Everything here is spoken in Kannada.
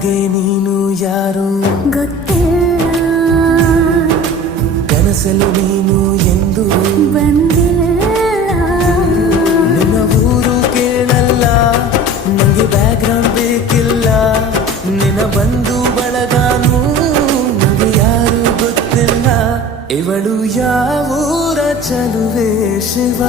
ನನಗೆ ನೀನು ಯಾರು ಗೊತ್ತಿಲ್ಲ, ಕನಸಲು ನೀನು ಎಂದು ಬಂದಿಲ್ಲ. ನಿನ್ನ ಊರು ಕೇಳಲ್ಲ, ನಂಗೆ ಬ್ಯಾಕ್ಗ್ರೌಂಡ್ ಬೇಕಿಲ್ಲ. ನಿನ್ನ ಬಂಧು ಬಳಗಾನು ನಂಗೆ ಯಾರು ಗೊತ್ತಿಲ್ಲ. ಇವಳು ಯಾವೂರ ಚಲುವೆ ಶಿವ.